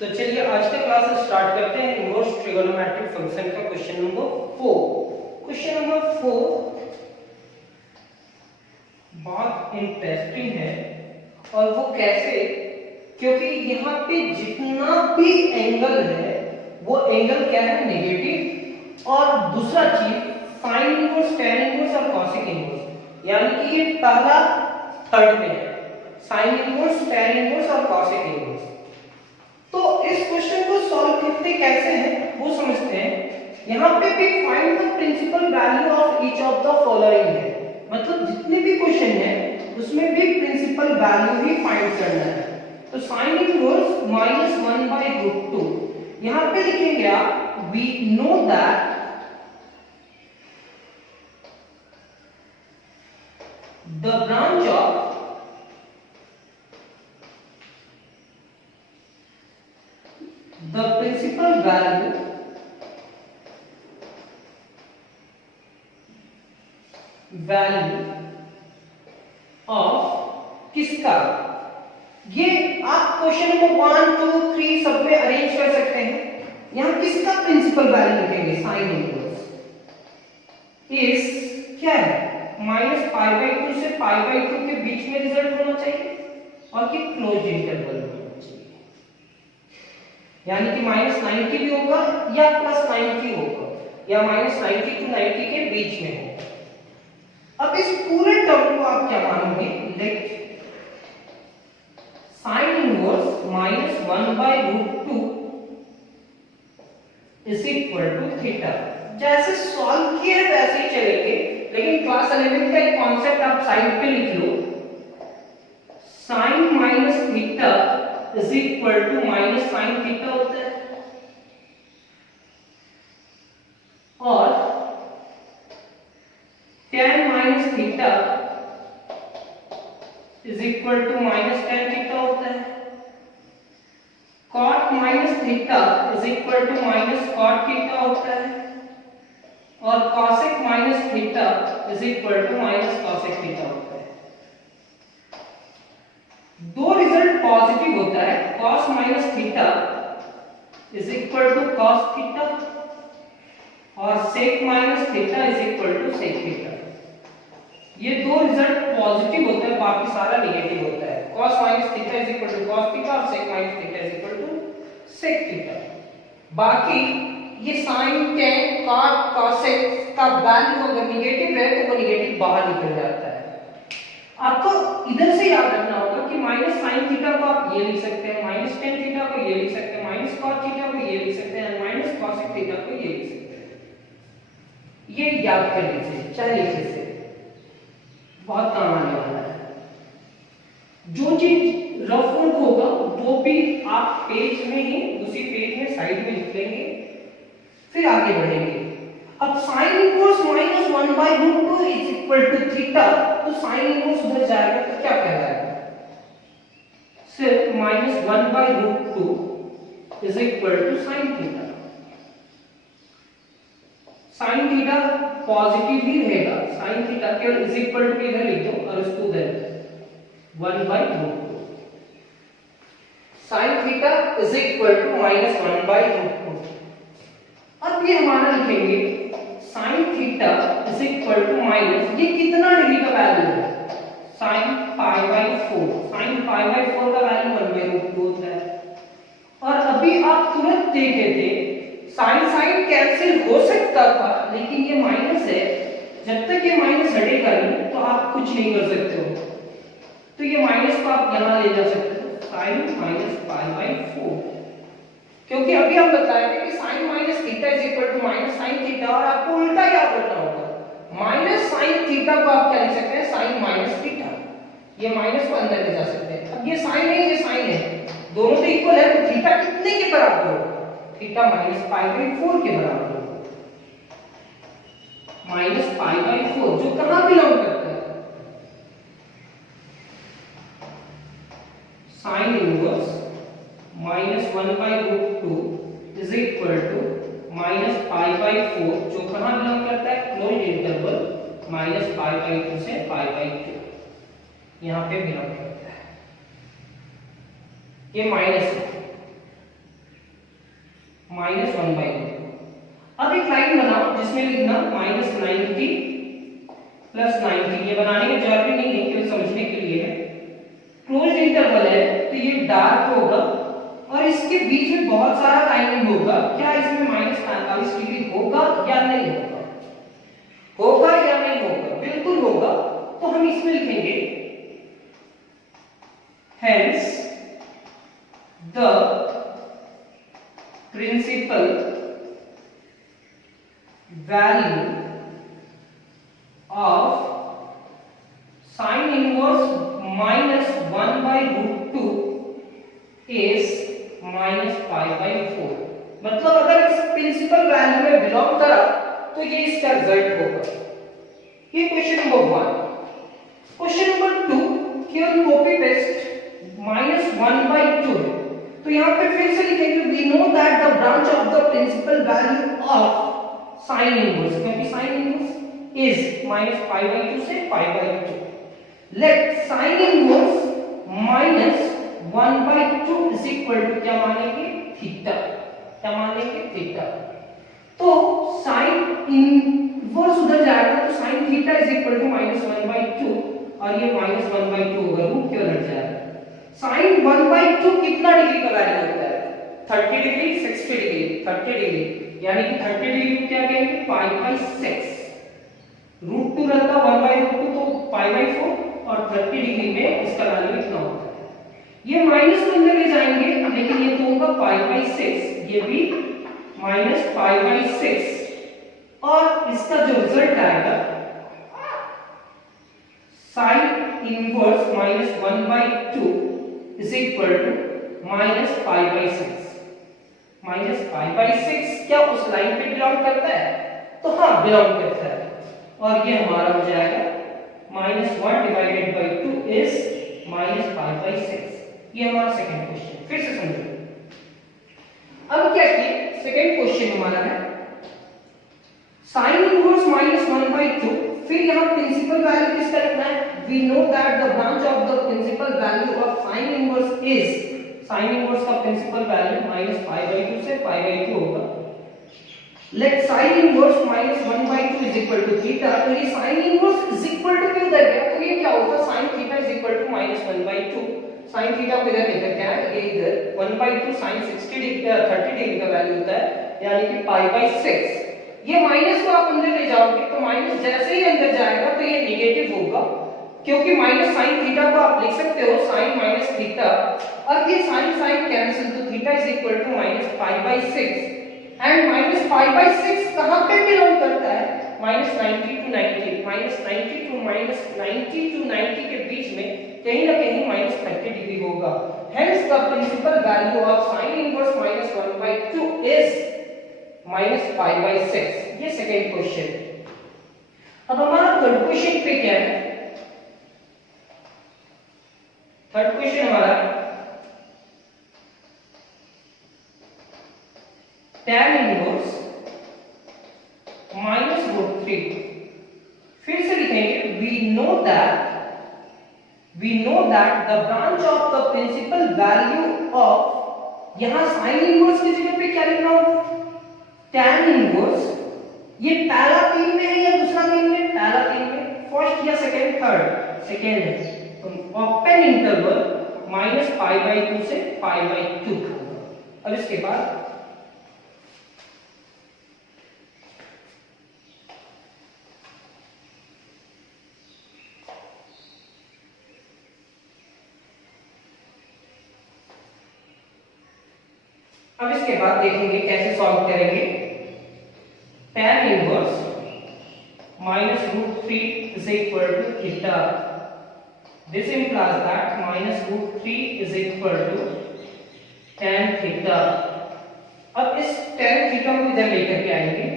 तो चलिए आज का क्लास स्टार्ट करते हैं। इनवर्स ट्रिगोनोमेट्रिक फंक्शन का क्वेश्चन नंबर 4। क्वेश्चन नंबर 4 बहुत इंटरेस्टिंग है। और वो कैसे? क्योंकि यहाँ पे जितना भी एंगल है वो एंगल क्या है? नेगेटिव। और दूसरा चीज साइन इनवर्स, टेन इनवर्स और कॉसेक इनवर्स, यानी कि ये पहला थर्ड में है, साइन इनवर्स, टेन इनवर्स और कॉसेक इनवर्स। तो इस क्वेश्चन को सॉल्व करते कैसे हैं वो समझते हैं। यहाँ पे भी find the principal value of each of the following है, मतलब जितने भी क्वेश्चन है उसमें भी प्रिंसिपल वैल्यू ही फाइंड करना है। तो साइन इनवर्स -1/√2 यहाँ पे लिखेंगे आप, we know that the branch of the principal value of किसका? ये आप क्वेश्चन को 1 2 3 सब में अरेंज कर सकते हैं। यहां किसका प्रिंसिपल वैल्यू लिखेंगे? साइन इनवर्स इस क्या है? -π/2 से π/2 के बीच में रिजल्ट होना चाहिए और ये क्लोज इंटरवल होना चाहिए, यानी कि -90 भी होगा या +90 होगा या -90 to 90 के बीच में होगा। अब इस पूरे टर्म को आप क्या मानोगे? Let sine inverse -1/√2 is equal to theta. जैसे सॉल्व किए वैसे ही चलेंगे, लेकिन क्लास 11 का एक कॉन्सेप्ट आप साइड पे लिख लो। Sine minus theta is equal to minus sine theta होता है, और tan minus theta is equal to minus tan theta होता है। cot minus theta is equal to minus cot theta होता है, और cosec minus theta is equal to minus cosec theta होता है। दो रिजल्ट पॉजिटिव होता है, cos minus theta is equal to cos theta और sec minus theta is equal to sec theta. ये दो रिजल्ट पॉजिटिव होता है, बाकी सारा नेगेटिव होता है। cos minus theta is equal to cos theta और sec minus theta is equal to sec theta. बाकी ये sin, tan, cot, cosec का वैल्यू अगर नेगेटिव है तो वो नेगेटिव बाहर निकल जाता है। आपको इधर से याद रखना होगा कि माइनस साइन थीटा को आप ये लिख सकते हैं, माइनस टेन थीटा को ये लिख सकते हैं, माइनस कॉट थीटा को ये लिख सकते हैं, माइनस कॉसेक थीटा को ये लिख सकते हैं। ये याद कर लीजिए, चाहे लिखे से बहुत काम आने वाला है। जो चीज रफ वर्क होगा वो भी आप पेज में ही, उसी पेज में साइड में लिख लेंगे, फिर आगे बढ़ेंगे। अब sine inverse -1/√2 is equal to theta, तो साइन इनवर्स उधर जाएगा तो क्या कहलाएगा? सिर्फ -1/√2 is equal to sine theta. Sine theta positive ही रहेगा, साइन थीटा केवल इज इक्वल टू इधर लिख दो और इसको उधर 1/√2। Sine theta is equal to -1/√2। अब ये हमारा लिखेंगे sin theta is equal to minus, ये कितना डिग्री का वैल्यू है? sin π/4। sin π/4 का वैल्यू 1/√2 होता है। और अभी आप तुरंत देखे थे sin कैंसिल हो सकता था, लेकिन ये माइनस है, जब तक ये माइनस हटेगा नहीं तो आप कुछ नहीं कर सकते हो। तो ये माइनस को आप यहां ले जा सकते हो, sin -π/4, क्योंकि अभी हम बताए थे कि sin minus theta is equal to minus sine theta, और आपको उल्टा याद रखना होगा। माइनस साइन थीटा को आप क्या लिख सकते हैं? Sine minus theta. ये माइनस को अंदर ले जा सकते हैं। अब ये साइन है, ये साइन है, दोनों तो इक्वल है, तो थीटा कितने के बराबर होगा? थीटा -π/4 के बराबर होगा। -π/4 जो कहां बिलोंग करता है? Sine inverse -1/√2 is equal to -π/4 जो कहां बिलोंग करता है? क्लोज्ड इंटरवल -π/2 से π/2 यहां पे बिलोंग करता है। ये माइनस है, -1/2। अब एक लाइन बनाओ जिसमें लिखना -90 + 90। ये बनाने की जरूरत नहीं है, केवल समझने के लिए है। क्लोज्ड इंटरवल है तो ये डार्क होगा और इसके बीच में बहुत सारा लाइनिंग होगा। क्या इसमें -45 डिग्री होगा या नहीं होगा? होगा या नहीं होगा? बिल्कुल होगा। तो हम इसमें लिखेंगे hence the principal value of sin inverse -1/√2 is -π/4। मतलब अगर इस प्रिंसिपल वैल्यू में बिलोंग करा तो ये इसका रिजल्ट होगा। ये क्वेश्चन नंबर 1। क्वेश्चन नंबर 2 केवल कॉपी पेस्ट -1/2 है तो यहां पे फिर से लिखेंगे we know that the branch of the principal value of sin inverse, क्योंकि sin इनवर्स is -π/2 से π/2। Let sin inverse -1/2 is equal to क्या मानेंगे? थीटा। क्या मानेंगे? थीटा। तो sin इनवर्स उधर जाएगा तो sin theta is equal to -1/2 और ये -1/2 होगा, रूट क्यों लग जाएगा? sin 1/2 कितना डिग्री का वैल्यू होता है? 30 डिग्री, 60 डिग्री, 30 डिग्री, यानी कि 30 डिग्री को क्या कहेंगे? π/6। √2 रहता 1/√2 तो π/4 और 30 डिग्री में इसका वैल्यू इतना होता है। ये माइनस को अंदर ले जाएंगे लेकिन ये तो होगा π/6, ये भी -π/6 और इसका जो रिजल्ट आएगा sin inverse -1/2 is equal to -π/6। -π/6 क्या उस लाइन पे बिलोंग करता है? तो हाँ, बिलोंग करता है और ये हमारा हो जाएगा -1/2 इज -π/6। ये हमारा सेकंड क्वेश्चन। फिर से समझो। अब क्या किए? सेकंड क्वेश्चन हमारा है sin इनवर्स -1/2। फिर यहां प्रिंसिपल वैल्यू किसका लिखना है? We know that the branch of the principal value of sin inverse is, sin inverse का प्रिंसिपल वैल्यू -π/2 से π/2 होगा। Let sin inverse -1/2 is equal to theta. तो ये sin inverse is equal to क्यों दे गया? तो ये क्या होगा? sin theta is equal to -1/2। sin theta को इधर लेकर क्या है? ये इधर 1/2 sin 60 डिग्री 30 डिग्री का वैल्यू होता है, यानी कि π/6। ये माइनस को आप अंदर ले जाओगे तो माइनस जैसे ही अंदर जाएगा तो ये नेगेटिव होगा, क्योंकि माइनस sin थीटा को आप लिख सकते हो sin माइनस थीटा और ये sin कैंसिल तो theta is equal to -π/6 and -π/6 कहां पे बिलोंग करता है? -90 to 90, -90 to 90 के बीच में कहीं ना कहीं -30 डिग्री होगा। Hence the principal value of sin inverse -1/2 is -π/6। ये सेकंड क्वेश्चन। अब हमारा थर्ड क्वेश्चन पे क्या है? थर्ड क्वेश्चन हमारा tan इनवर्स -√3। फिर से लिखेंगे we know that the branch of the principal value of, यहां sin इनवर्स की जगह पे क्या लिखना होगा? tan inverse. ये पहला 3 में है या दूसरा 3 में? पहला 3 में। फर्स्ट या सेकंड? थर्ड, सेकंड है। तो ओपन इंटरवल -π/2 से π/2 होगा। अब इसके बाद देखेंगे कैसे सॉल्व करेंगे। tan inverse -√3 is equal to theta. This implies that -√3 is equal to tan theta. अब इस tan theta को इधर लेकर के आएंगे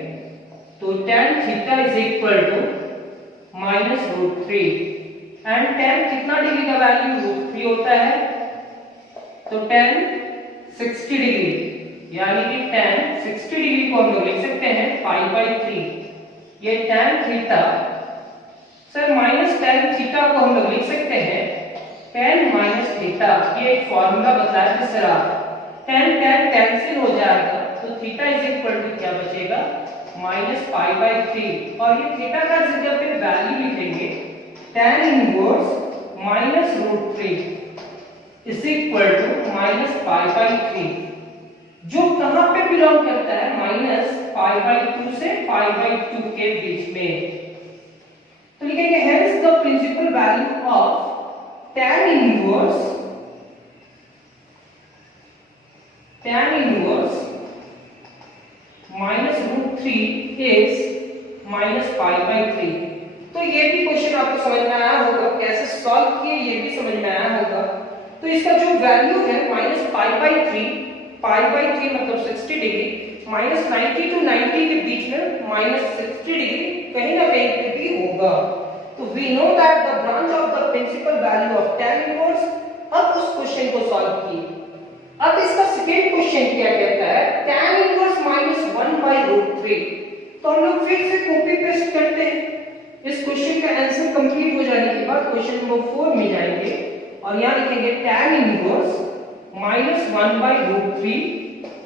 तो tan theta is equal to -√3 and tan कितना डिग्री का वैल्यू √3 होता है तो tan 60 डिग्री, यानी कि tan 60 डिग्री को हम लोग लिख सकते हैं π/3। ये tan theta sir tan theta को हम लोग लिख सकते हैं tan - थीटा। ये एक फॉर्मूला बताया था सर, आप tan कैंसिल हो जाएगा तो थीटा इज इक्वल टू क्या बचेगा -π/3 और ये थीटा का जगह पे वैल्यू लिखेंगे tan inverse -√3 is equal to -π/3 जो कहां पे बिलोंग करता है -π/2 से π/2 के बीच में। तो लिखेंगे hence the principal value of tan inverse -√3 is -π/3। तो ये भी क्वेश्चन आपको समझ में आया होगा, कैसे सॉल्व किए ये भी समझ में आया होगा। तो इसका जो वैल्यू है -π/3 मतलब 60 डिग्री, -90 to 90 के बीच में -60 डिग्री कहीं ना कहीं पे भी होगा। तो we know that the branch of the principal value of tan inverse. अब उस क्वेश्चन को सॉल्व किए। अब इसका सेकंड क्वेश्चन क्या कहता है, tan इनवर्स -1/√3। तो हम लोग फिर से कॉपी पेस्ट करते हैं। इस क्वेश्चन का आंसर कंप्लीट हो जाने के बाद क्वेश्चन नंबर 4 में जाएंगे और यहां लिखेंगे tan इनवर्स -1/√3।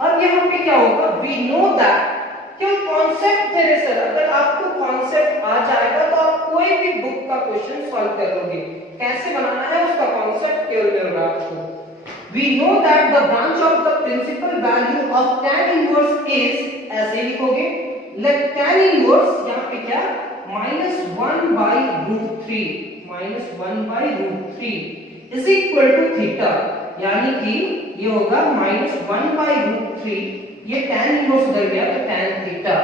अब यहाँ पे क्या होगा, वी नो दैट क्यों कॉन्सेप्ट थे सर, अगर आपको कॉन्सेप्ट आ जाएगा तो आप कोई भी बुक का क्वेश्चन सॉल्व कर लोगे। कैसे बनाना है उसका कॉन्सेप्ट केवल मिल रहा आपको। We know that the branch of the principal value of tan inverse is, ऐसे लिखोगे लेट tan इनवर्स यहाँ पे क्या -1/√3 इज इक्वल टू थीटा, यानी कि ये होगा -1/√3। ये tan इनवर्स उधर गया तो tan थीटा,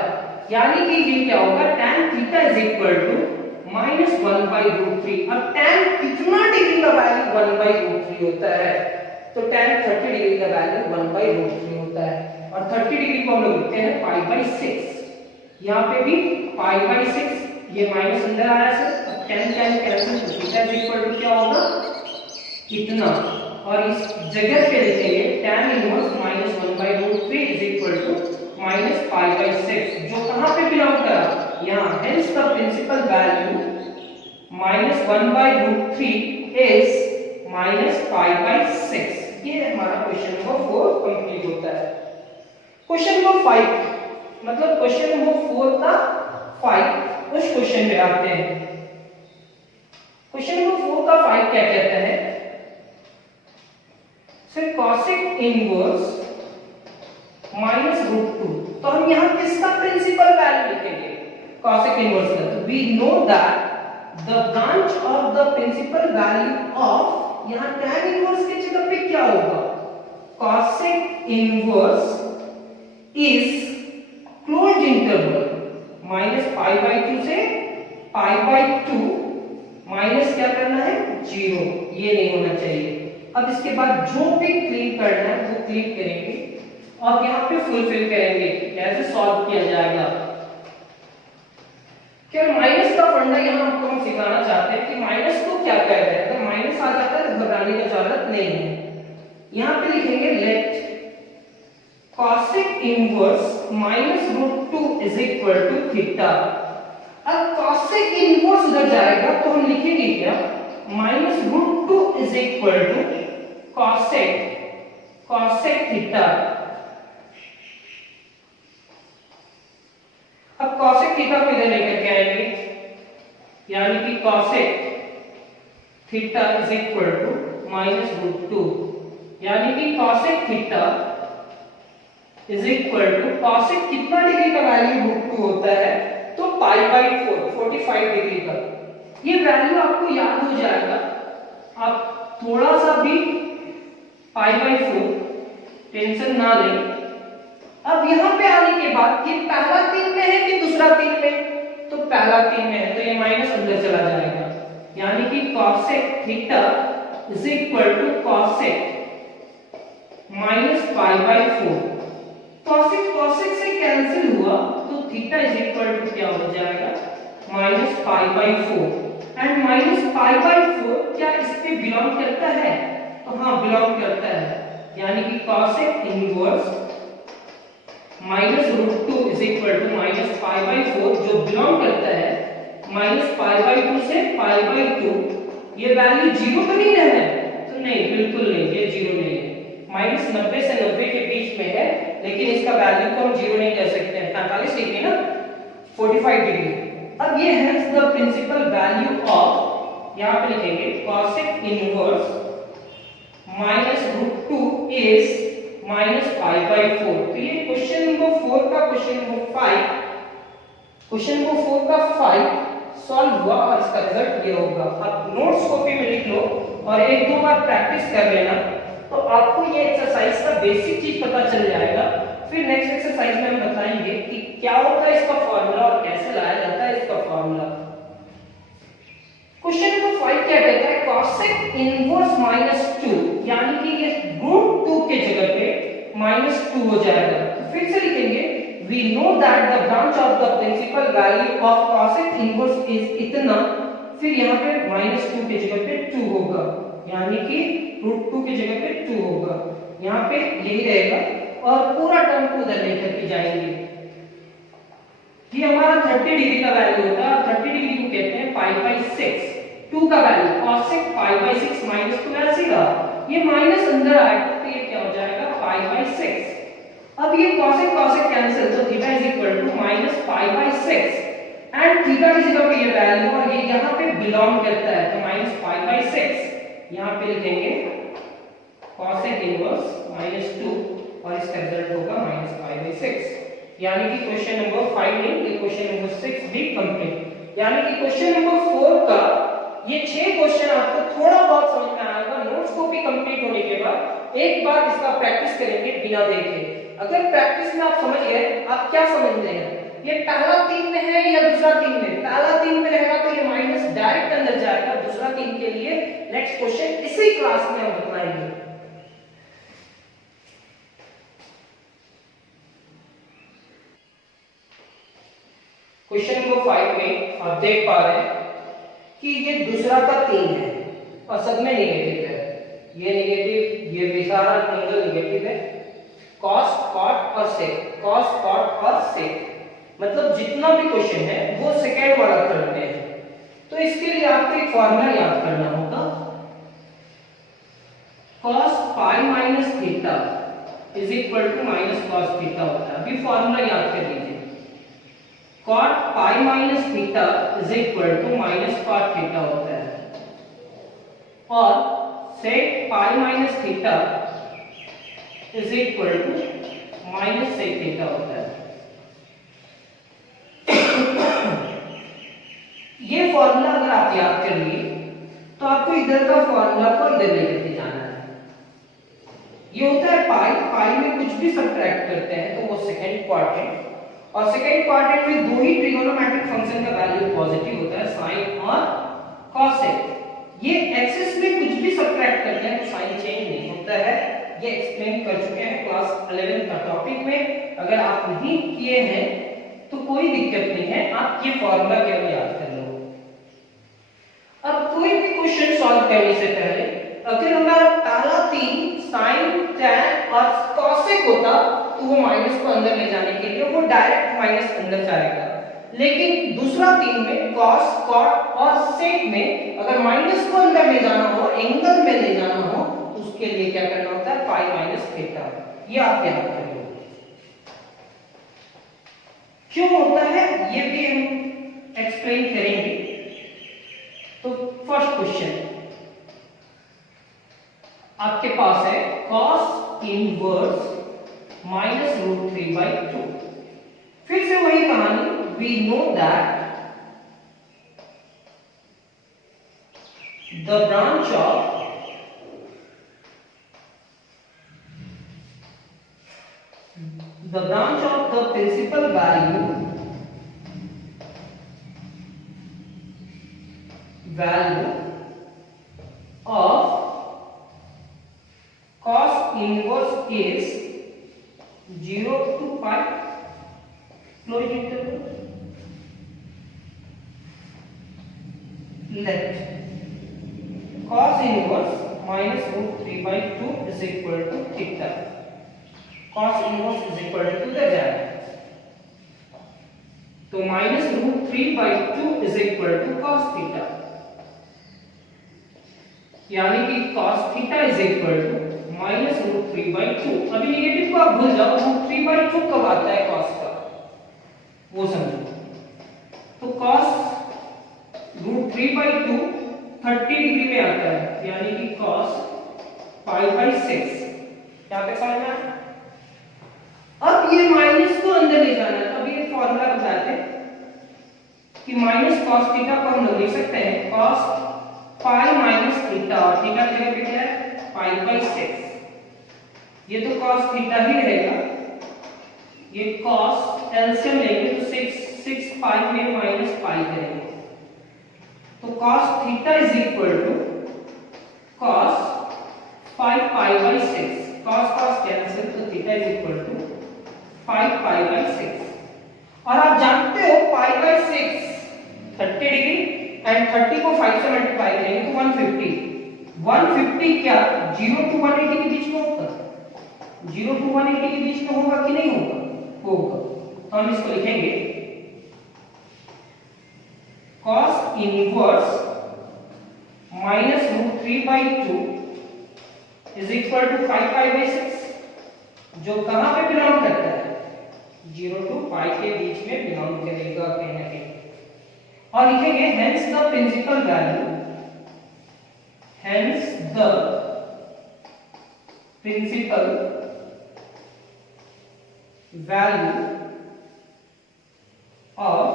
यानी कि ये क्या होगा tan theta is equal to -1/√3। अब tan कितना डिग्री का वैल्यू 1/√3 होता है, तो tan 30 डिग्री का वैल्यू 1/√3 होता है और 30 डिग्री को हम लोग लिखते हैं π/6। यहाँ पे भी π/6, ये माइनस अंदर आया सर, अब tan कैंसिल तो थीटा इज इक्वल टू क्या होगा इतना, और इस जगह पे लिखेंगे tan inverse -1/√3 is equal to -π/6 जो कहां पे बिलोंग करा यहां। Hence the principal value -1/√3 is -π/6। ये हमारा क्वेश्चन नंबर 4 कंप्लीट होता है। क्वेश्चन नंबर 5 मतलब क्वेश्चन नंबर 4 का 5 उस क्वेश्चन पे आते हैं। क्वेश्चन नंबर 4 का 5 क्या कहता है, फिर cosec इनवर्स -√2। तो हम यहां किसका प्रिंसिपल वैल्यू लिखेंगे, cosec इनवर्स का। तो we know that the branch of the principal value of, यहां tan इनवर्स की जगह पे क्या होगा cosec inverse is closed interval -π/2 से π/2 माइनस क्या करना है 0, ये नहीं होना चाहिए। अब इसके बाद जो भी क्लिक करना है वो क्लिक करेंगे और यहाँ पे फुलफिल करेंगे कैसे सॉल्व किया जाएगा। क्या माइनस का फंडा यहाँ आपको हम सिखाना चाहते हैं कि माइनस को क्या कह रहे हैं। अगर माइनस आ जाता है तो घबराने की जरूरत नहीं है। यहाँ पे लिखेंगे let cosec inverse -√2 is equal to theta. अब cosec इनवर्स उधर जाएगा तो हम लिखेंगे क्या -√2 is equal to cosec theta. अब cosec थीटा को इधर लेकर के आएंगे, यानी कि cosec theta is equal to -√2, यानी कि cosec theta is equal to cosec कितना डिग्री का वैल्यू √2 होता है, तो π/4 45 डिग्री का। ये वैल्यू आपको याद हो जाएगा। आप थोड़ा सा भी π/4 टेंशन ना लें। अब यहाँ पे आने के बाद ये पहला 3 में है कि दूसरा 3 में, तो पहला 3 में है तो ये माइनस अंदर चला जाएगा, यानी कि cosec theta is equal to cosec -π/4। cosec से कैंसिल हुआ तो थीटा इज इक्वल टू क्या हो जाएगा -π/4। एंड -π/4 क्या इस पे बिलोंग करता है, तो हाँ बिलोंग करता है, यानी कि cosec inverse -√2 is equal to -π/4 जो बिलोंग करता है -π/2 से π/2। ये वैल्यू 0 तो नहीं है, तो नहीं बिल्कुल नहीं, ये 0 नहीं है, -90 से 90 के बीच में है, लेकिन इसका इसका वैल्यू को हम 0 नहीं कह सकते हैं, 45 डिग्री ना, 45 डिग्री। अब ये hence the principal value of, यहाँ पे लिखेंगे cosec इनवर्स -√2 इज -π/4। तो ये क्वेश्चन नंबर 4 का क्वेश्चन नंबर 5 सॉल्व हुआ और इसका रिजल्ट ये होगा। आप नोट्स कॉपी में लिख लो और एक दो बार प्रैक्टिस कर लेना, तो आपको ये एक्सरसाइज का बेसिक चीज पता चल जाएगा। फिर नेक्स्ट एक्सरसाइज में हम बताएंगे कि क्या होता है इसका फॉर्मूला और कैसे लाया जाता है इसका फॉर्मूला। क्वेश्चन नंबर 5 क्या कहता है, cosec इनवर्स -2, यानी कि ये √2 के जगह पे -2 हो जाएगा। तो फिर से लिखेंगे we know that the branch of the principal value of cosec inverse is इतना, फिर यहाँ पे -2 के जगह पे 2 होगा, यानी कि √2 के जगह पे 2 होगा, यहाँ पे यही रहेगा और पूरा टर्म को उधर लेकर के जाएंगे। ये हमारा 30 डिग्री का वैल्यू होता है, 30 डिग्री को कहते हैं π/6। 2 का वैल्यू cosec π/6 -2 ऐसे रहा, ये माइनस अंदर आएगा तो ये क्या हो जाएगा π/6। अब ये cosec कैंसिल, तो theta is equal to -π/6 and theta की जगह पे ये वैल्यू और ये यहाँ पे बिलोंग करता है, तो -π/6 यहाँ पे लिखेंगे cosec इनवर्स -2 और इसका रिजल्ट होगा -π/6। यानी कि क्वेश्चन नंबर 5 नहीं, ये क्वेश्चन नंबर 6 भी कंप्लीट। यानी कि क्वेश्चन नंबर 4 का ये 6 क्वेश्चन आपको थोड़ा बहुत समझ में आएगा। नोट्स को भी कंप्लीट होने के बाद एक बार इसका प्रैक्टिस करेंगे बिना देखे। अगर प्रैक्टिस में आप समझ गए, आप क्या समझ रहे हैं, ये पहला 3 में है या दूसरा 3 में, पहला 3 में रहेगा तो ये माइनस डायरेक्ट अंदर जाएगा, दूसरा 3 के लिए नेक्स्ट क्वेश्चन इसी क्लास में हम बताएंगे। क्वेश्चन नंबर 5 में आप देख पा रहे हैं कि ये दूसरा का 3 है और सब में नेगेटिव है, ये नेगेटिव, ये भी सारा एंगल नेगेटिव है, cos cot और sec, cos cot और sec, मतलब जितना भी क्वेश्चन है वो सेकेंड वाला टर्म में है। तो इसके लिए आपको एक फॉर्मूला याद करना होगा, cos π - theta is equal to -cos theta होता है। अभी फॉर्मूला याद कर लीजिए, cot π - theta is equal to -cot theta होता है और sec π - theta is equal to -sec theta होता है। ये फॉर्मूला अगर आप याद कर लिए तो आपको इधर का फॉर्मूला को इधर लेकर के जाना है। ये होता है पाई में कुछ भी सब्ट्रैक्ट करते हैं तो वो सेकंड क्वाड्रेंट, और सेकंड क्वाड्रेंट में दो ही ट्रिगोनोमेट्रिक फंक्शन का वैल्यू पॉजिटिव होता है, साइन और कॉसेक। ये एक्सिस में कुछ भी सब्ट्रैक्ट करते हैं तो साइन चेंज नहीं होता है। ये एक्सप्लेन कर चुके हैं क्लास 11 का टॉपिक में, अगर आप नहीं किए हैं तो कोई दिक्कत नहीं है, आप ये फॉर्मूला केवल याद कर लो। अब कोई भी क्वेश्चन सॉल्व करने से पहले अगर हमारा पहला 3 साइन, टैन और कॉसेक होता तो वो माइनस को अंदर ले जाने के लिए वो डायरेक्ट माइनस अंदर जाएगा, लेकिन दूसरा 3 में कॉस, कॉट और सेक में अगर माइनस को अंदर ले जाना हो, एंगल में ले जाना हो, तो उसके लिए क्या करना होता है, पाई माइनस थीटा। ये आप याद कर लो। क्यों होता है ये भी हम एक्सप्लेन करेंगे। तो फर्स्ट क्वेश्चन आपके पास है cos इनवर्स -√3/2। फिर से वही कहानी, we know that the branch of the principal value of cos inverse is 0 to pi, close interval, let cos inverse -√3/2 is equal to theta। cos inverse is equal to इधर जाएगा तो -√3/2 is equal to cos theta, यानी कि cos theta is equal to -√3/2। अभी negative को आप भूल जाओ, √3/2 2 कब आता है cos का, वो समझो। तो cos √3/2 30 डिग्री में आता है, यानी कि cos π/6। यहाँ तक समझ में आया? अब ये माइनस को अंदर ले जाना है, अब ये फॉर्मूला बताते हैं कि माइनस cos थीटा को हम लोग लिख सकते हैं cos π माइनस थीटा, और थीटा जगह पे क्या है π/6। ये तो cos थीटा ही रहेगा, ये cos एलसीएम लेंगे तो 6 π में माइनस π करेंगे, तो cos theta is equal to cos 5π/6, cos cos cancel, तो थीटा इज इक्वल टू 5π/6। और आप जानते हो π/6 30 डिग्री एंड 30 को 5 से मल्टीप्लाई करेंगे तो 150। 150 क्या 0 to 180 के बीच में होगा? 0 to 180 के बीच में होगा कि नहीं होगा? होगा। तो हम इसको लिखेंगे cos inverse -√3/2 is equal to 5π/6, जो कहां पे बिलोंग करता है 0 to π के बीच में बिलोंग करेगा कहीं ना कहीं। और लिखेंगे hence the principal value of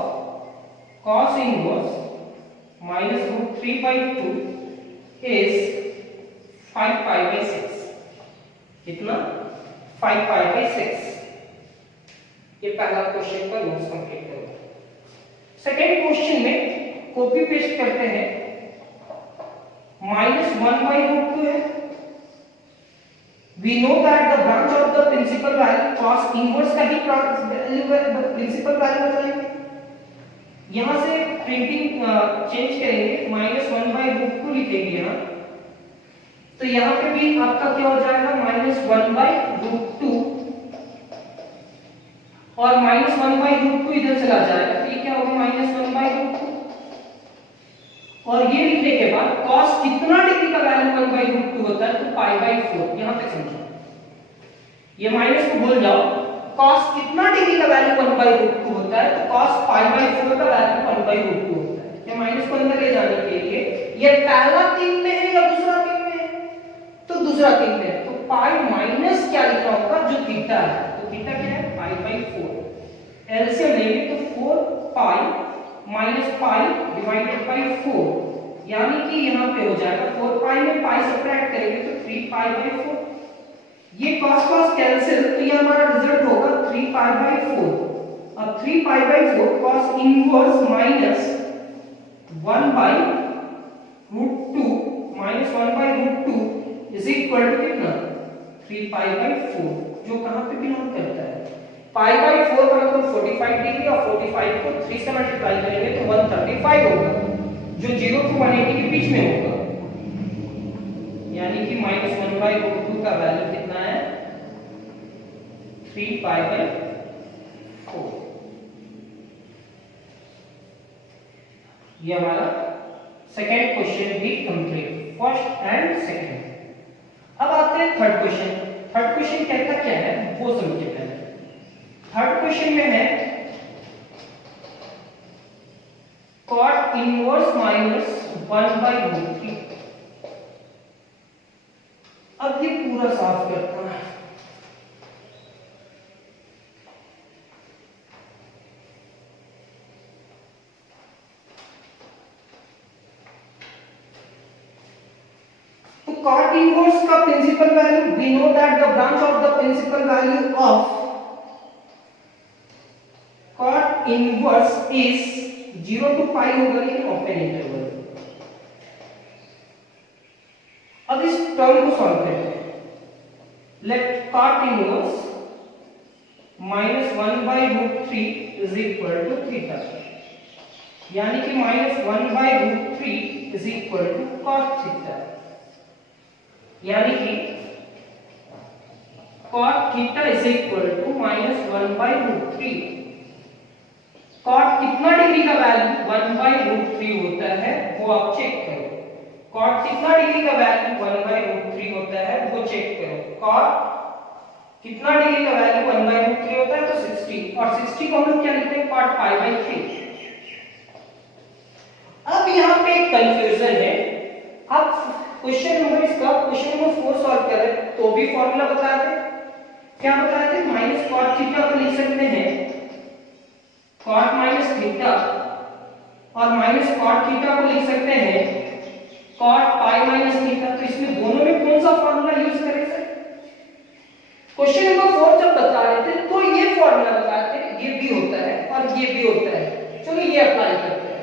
cos inverse -√3/2 is 5π/6। कितना? 5π/6। ये पहला क्वेश्चन का नोट्स कंप्लीट करो। सेकेंड क्वेश्चन में कॉपी पेस्ट करते हैं, -1/√2 है। We know that the branch of the principal value cos inverse का ही प्रिंसिपल वैल्यू बताएंगे। यहां से प्रिंटिंग चेंज करेंगे, -1/√2 लिखेंगे यहाँ, तो यहाँ पे भी आपका क्या हो जाएगा -1/√2, और -1/√2 इधर चला जाएगा, तो ये क्या होगा -1/√2। और ये लिखने के बाद cos कितना डिग्री का वैल्यू 1/√2 होता है, तो π/4। यहां तक समझो, ये माइनस को भूल जाओ। cos कितना डिग्री का वैल्यू 1/√2 होता है, तो cos π/4 का वैल्यू 1/√2 होता है। ये माइनस को अंदर ले जाने के लिए ये पहला 3 में है या दूसरा 3 में है, तो दूसरा 3 में है, तो पाई माइनस क्या लिखा होगा, जो थीटा है, तो थीटा क्या है π/4। एलसीएम लेंगे तो 4π माइनस पाई डिवाइडेड बाय 4, यानी कि यहाँ पे हो जाएगा 4π में पाई सब्ट्रैक्ट करेंगे तो 3π/4। ये cos cos कैंसिल, तो ये हमारा रिजल्ट होगा 3π/4। अब 3π/4 cos inverse minus 1/√2 minus 1/√2 is equal to कितना 3π/4, जो कहां पे बिलोंग करता है π/4 का मतलब 45 डिग्री, और 45 को 3 से मल्टीप्लाई करेंगे तो 135 होगा, जो 0 to 180 के बीच में होगा, यानी कि -1/√2 का वैल्यू कितना है 3π/4। ये हमारा सेकेंड क्वेश्चन भी कंप्लीट, फर्स्ट एंड सेकेंड। अब आते हैं थर्ड क्वेश्चन। थर्ड क्वेश्चन कहता क्या है वो समझिए पहले। थर्ड क्वेश्चन में है cot इनवर्स -1/√3। अब ये पूरा साफ करता है। तो cot इनवर्स का principal value, we know that the branch of the principal value of cot inverse is 0 to π होगा, लेकिन ओपन इंटरवल। अब इस टर्म को सॉल्व करते हैं। Let cot inverse -1/√3 is equal to theta, यानी कि -1/√3 is equal to cot theta, यानी कि cot theta is equal to -1/√3। cot कितना डिग्री का वैल्यू 1/√3 होता है वो आप चेक करो। cot कितना डिग्री का वैल्यू 1/√3 होता है वो चेक करो। cot कितना डिग्री का वैल्यू 1/√3 होता है, तो 60, और 60 को हम लोग क्या लिखते हैं, cot π/3। अब यहाँ पे एक कंफ्यूजन है। अब क्वेश्चन नंबर 4 सॉल्व कर रहे हैं तो भी फॉर्मूला बताए थे, क्या बताए थे, माइनस कॉट थीटा को लिख सकते हैं कॉट माइनस थीटा, और माइनस कॉट थीटा को लिख सकते हैं कॉट पाई माइनस थीटा। तो इसमें दोनों में कौन सा फॉर्मूला यूज करें सर? क्वेश्चन नंबर 4 जब बता रहे थे तो ये फॉर्मूला बताए थे, ये भी होता है और ये भी होता है। चलो ये अप्लाई करते हैं।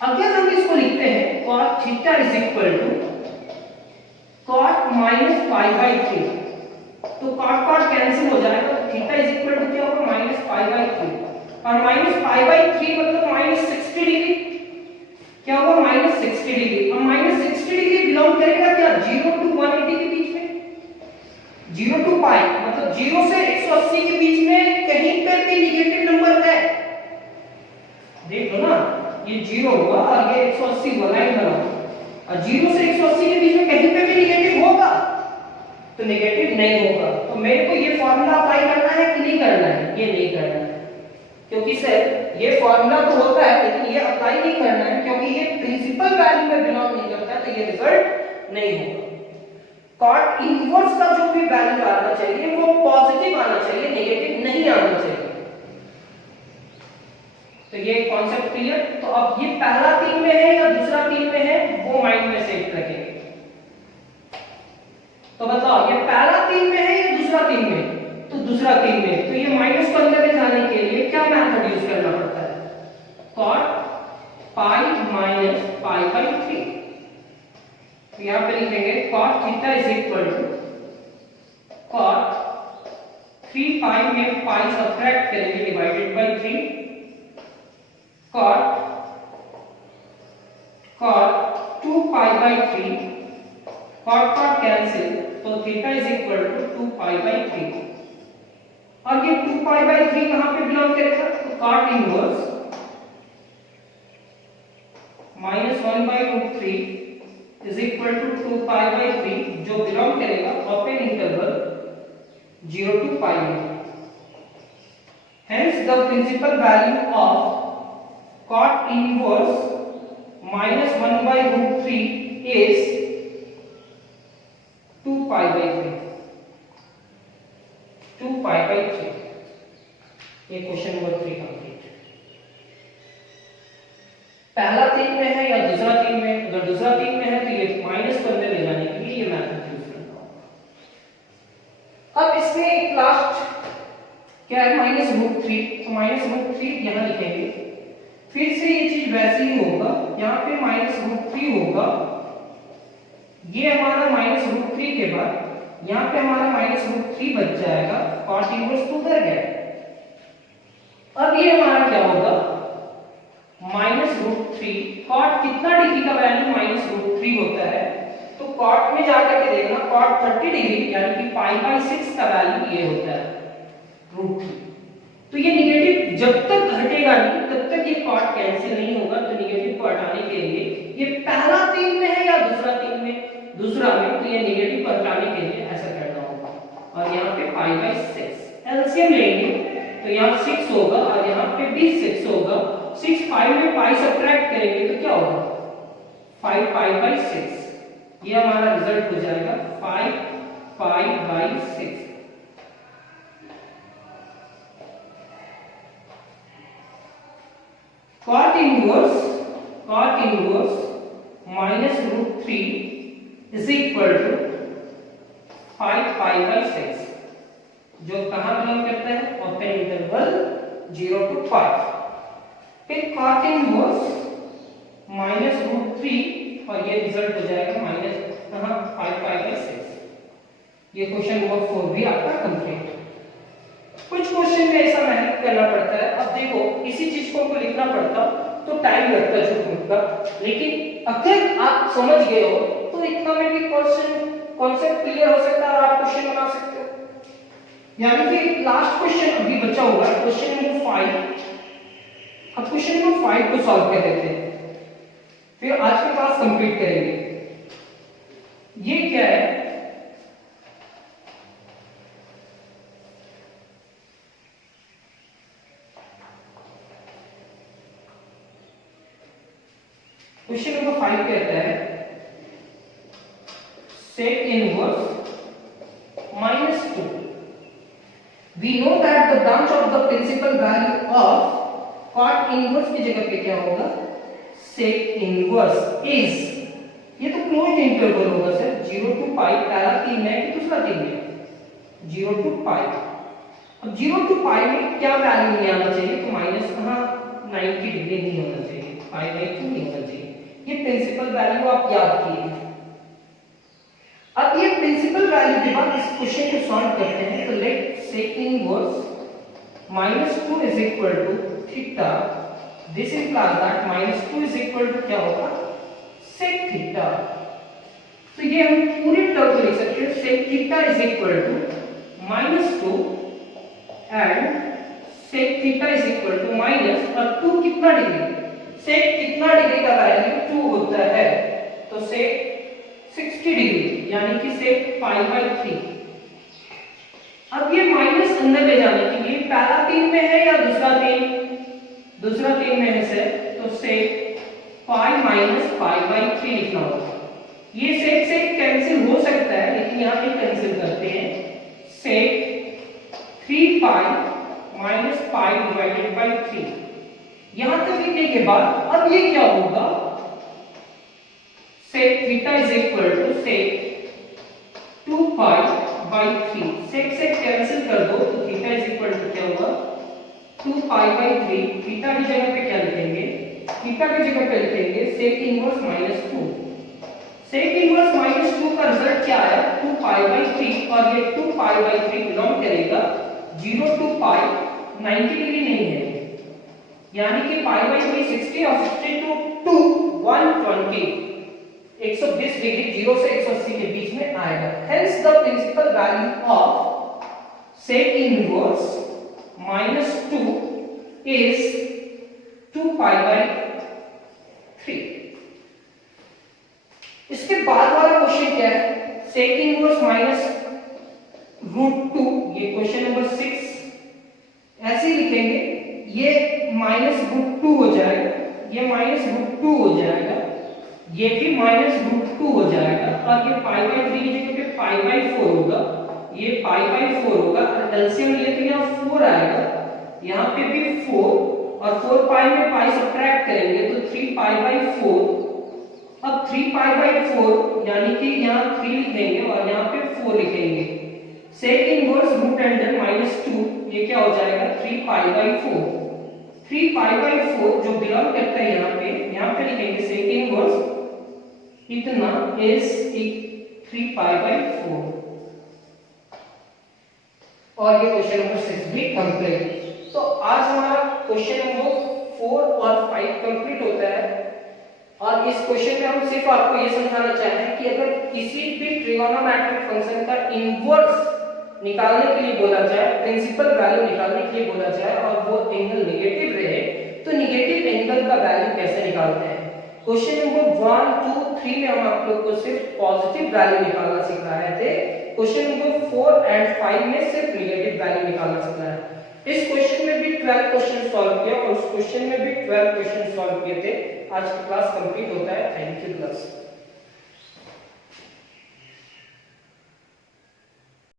अगर हम इसको लिखते हैं cot theta is equal to cot minus π/3, तो कॉट कॉट कैंसिल हो जाएगा, तो थीटा इज इक्वल टू क्या होगा, माइनस π/3, और माइनस π/3 मतलब माइनस 60 डिग्री, क्या होगा, माइनस 60 डिग्री। अब माइनस 60 डिग्री बिलोंग करेगा क्या, 0 to 180 के बीच में, 0 to π मतलब 0 से 180 के बीच में कहीं पे भी नेगेटिव नंबर है, देख लो ना, ये 0 होगा और ये 180 होगा, लाइन बनाओ, और 0 से 180 के बीच में कहीं पे भी नेगेटिव होगा तो नेगेटिव नहीं होगा। तो मेरे को ये फॉर्मूला अप्लाई करना है कि नहीं करना है, ये नहीं करना है, क्योंकि सर ये फॉर्मूला तो होता है लेकिन ये अप्लाई नहीं करना है, क्योंकि ये प्रिंसिपल वैल्यू में बिलोंग नहीं करता, तो ये रिजल्ट नहीं होगा। कॉट इनवर्स का जो भी वैल्यू आना चाहिए वो पॉजिटिव आना चाहिए, नेगेटिव नहीं आना चाहिए। तो ये कॉन्सेप्ट क्लियर। तो अब ये पहला 3 में है या दूसरा 3 में है वो माइंड में सेट रखें। तो बताओ ये पहला 3 में है या दूसरा 3 में, तो दूसरा 3 में। तो ये माइनस को अंदर ले जाने के लिए क्या मेथड यूज करना पड़ता है, cot पाई माइनस π/3। तो यहां पे लिखेंगे cot theta is equal to cot 3 pi में पाई सब्ट्रैक्ट करेंगे divided by 3, cot 2 π/3, cot cancel, तो थीटा इज इक्वल टू 2 π/3, और ये 2 π/3 कहां पे बिलोंग करेगा, तो cot inverse -1/√3 is equal to 2 π/3 जो बिलोंग करेगा ओपन इंटरवल 0 to π में। Hence the principal value of cot inverse -1/√3 is 2 π/3, 2 π/3। ये क्वेश्चन नंबर 3 कंप्लीट। पहला 3 में है या दूसरा 3 में, अगर दूसरा 3 में है तो ये माइनस को अंदर ले जाने के लिए ये मेथड यूज करना होगा। अब इसमें एक लास्ट क्या है, -√3, तो -√3 यहां लिखेंगे, फिर से ये चीज वैसे ही होगा, यहाँ पे -√3 होगा, ये हमारा -√3 के बाद यहाँ पे हमारा -√3 बच जाएगा, cot इनवर्स तो उधर गया। अब ये हमारा क्या होगा, -√3, cot कितना डिग्री का वैल्यू -√3 होता है, तो cot में जाकर के देखना, cot 30 डिग्री यानी कि π/6 का वैल्यू ये होता है √3। तो ये नेगेटिव जब तक घटेगा नहीं तब तक ये cot कैंसिल नहीं होगा। तो नेगेटिव को हटाने के लिए ये पहला 3 में है या दूसरा 3 में, दूसरा में, तो ये नेगेटिव को हटाने के लिए ऐसा करना होगा। और यहाँ पे π/6 एलसीएम लेंगे तो यहाँ 6 होगा और यहाँ पे भी 6 होगा, 6 5 में पाई सब्ट्रैक्ट करेंगे तो क्या होगा, 5 π/6। ये हमारा रिजल्ट हो जाएगा 5 π/6। cot inverse -√3 is equal to 5 π/6 जो कहां बिलोंग करता है, ओपन इंटरवल 0 to 5। फिर cot इनवर्स -√3 और ये रिजल्ट हो जाएगा -5 π/6। ये क्वेश्चन नंबर 4 भी आपका कंप्लीट। कुछ क्वेश्चन में ऐसा मेहनत करना पड़ता है। अब देखो इसी चीज को हमको लिखना पड़ता तो टाइम लगता है छोटा मोटा, लेकिन अगर आप समझ गए हो तो इतना में भी क्वेश्चन कॉन्सेप्ट क्लियर हो सकता है और आप क्वेश्चन बना सकते हो। यानी कि लास्ट क्वेश्चन अभी बचा हुआ है, क्वेश्चन नंबर 5। अब क्वेश्चन नंबर 5 को सॉल्व कर लेते हैं, फिर आज के क्लास कंप्लीट करेंगे। ये क्या है, क्वेश्चन नंबर 5 कहता है sec inverse -2. We know that the branch of the principal value of cot inverse की जगह पे क्या होगा, sec inverse is, ये तो क्लोज्ड इंटरवल होगा सर, 0 to पाई, पहला 3 में कि दूसरा 3 में, 0 to पाई. अब 0 to पाई में क्या वैल्यू नहीं आना चाहिए, तो माइनस कहाँ 90 डिग्री नहीं होना चाहिए, पाई बाई 2 नहीं होना चाहिए. ये प्रिंसिपल वैल्यू आप याद कीजिए. अब ये प्रिंसिपल वैल्यू के बाद इस क्वेश्चन को सॉल्व करते हैं. तो late sec inverse -2 is equal to theta. This implies that -2 is equal to क्या होगा, sec theta. तो ये हम पूरी टर्म को लिख सकते हैं, sec theta is equal to -2 and sec theta is equal to minus, और 2 कितना डिग्री, sec कितना डिग्री का वैल्यू 2 होता है, तो sec 60 डिग्री यानी कि sec पाई बाई 3. अब ये माइनस अंदर ले जाने के लिए पहला 3 में है या दूसरा 3, दूसरा 3 में है सर, तो sec pi minus pi by 3 लिखना होगा. ये sec से कैंसिल हो सकता है, लेकिन यहाँ पे कैंसिल करते हैं, sec 3 pi minus pi divided by 3. यहां तक लिखने के बाद अब ये क्या होगा, sec theta is equal to sec 2 pi by 3. sec से कैंसिल कर दो तो थीटा इज इक्वल टू क्या होगा, 2 पाई बाई 3. थीटा की जगह पे क्या लिखेंगे, थीटा की जगह पे लिखेंगे sec इनवर्स -2. sec इनवर्स -2 का रिजल्ट क्या आया, 2 पाई बाई 3, और ये 2 पाई बाई 3 बिलोंग करेगा 0 टू पाई, 90 डिग्री नहीं है, यानी कि पाई बाई 3 60 और 60 टू 120, 120 डिग्री 0 से 180 के बीच में आएगा. Hence the principal value of sec inverse -2 is 2 pi by 3. इसके बाद वाला क्वेश्चन क्या है, sec inverse -√2. ये क्वेश्चन नंबर 6 ऐसे ही लिखेंगे, ये -√2 हो जाएगा, ये -√2 हो जाएगा, ये भी -√2 हो जाएगा, और ये पाई बाई 3 की जगह पे पाई बाई 4 होगा, ये पाई बाई 4 होगा. एलसीएम लिए तो यहाँ 4 आएगा, यहाँ पे भी 4, और 4 पाई में पाई सब्ट्रैक्ट करेंगे तो 3 पाई बाई 4. अब 3 पाई बाई 4 यानी कि यहाँ 3 लिखेंगे और यहाँ पे 4 लिखेंगे. sec इनवर्स रूट अंडर -2, ये क्या हो जाएगा, 3 पाई बाई 4. 3 पाई बाई 4 जो बिलोंग करता है यहाँ पे लिखेंगे sec इनवर्स इतना इज 3 पाई बाई 4. और ये क्वेश्चन नंबर 6 भी कंप्लीट. तो आज हमारा क्वेश्चन नंबर 4 और 5 कंप्लीट होता है. और इस क्वेश्चन में हम सिर्फ आपको ये समझाना चाहते हैं कि अगर किसी भी ट्रिगोनोमेट्रिक फंक्शन का इनवर्स निकालने के लिए बोला जाए, प्रिंसिपल वैल्यू निकालने के लिए बोला जाए, और वो एंगल नेगेटिव रहे, तो नेगेटिव एंगल का वैल्यू कैसे निकालते हैं. क्वेश्चन नंबर 1, 2, 3 में हम आप लोग को सिर्फ पॉजिटिव वैल्यू निकालना सिखा रहे थे. क्वेश्चन नंबर 4 एंड 5 में सिर्फ नेगेटिव वैल्यू निकालना सिखा है. इस क्वेश्चन में भी 12 क्वेश्चन सॉल्व किया और उस क्वेश्चन में भी 12 क्वेश्चन सॉल्व किए थे. आज की क्लास कंप्लीट होता है. Thank you class.